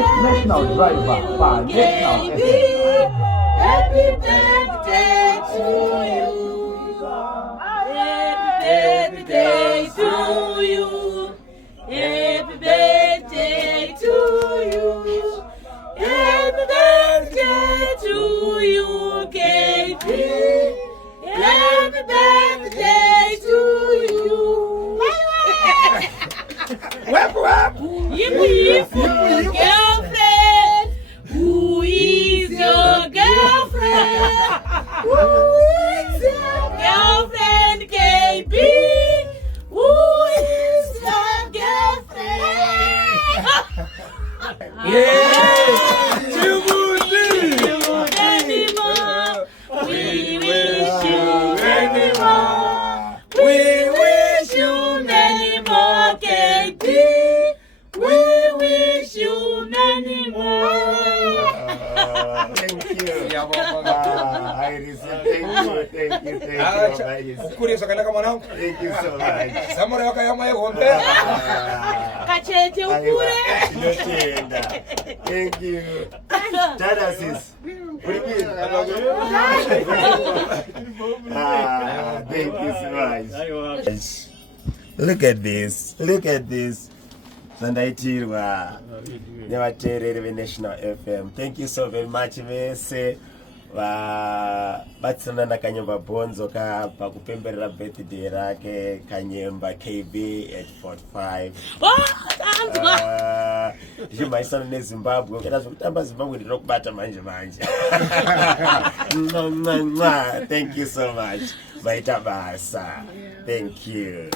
national driver, national Happy birthday to you. Happy birthday to you. Happy birthday to you. Happy birthday to you, KB. Happy birthday to you. Wap wap. Yippee yippee, girlfriend. Who is your girlfriend? Who is your girlfriend, KB? Who is your girlfriend? Yeah. We wish you many more. We wish you many more, KB. We wish you many more. Thank you. Iris, thank you. Kurisa kana kama nao. Thank you so much. Samora wakayama yonde. Kachete ukure. Thank you. Dada sis. Thank you so much. Look at this. Sandaitirwa. Nyawaterere National FM. Thank you so very much mese. Batsana na Kanyemba Bonzo ka pa kupemberera birthday rake Kanyemba KB at 45. Maisana ne Zimbabwe ngenda zokutamba Zimbabwe ndiro kubata manje. Thank you so much. Maita basa. Thank you.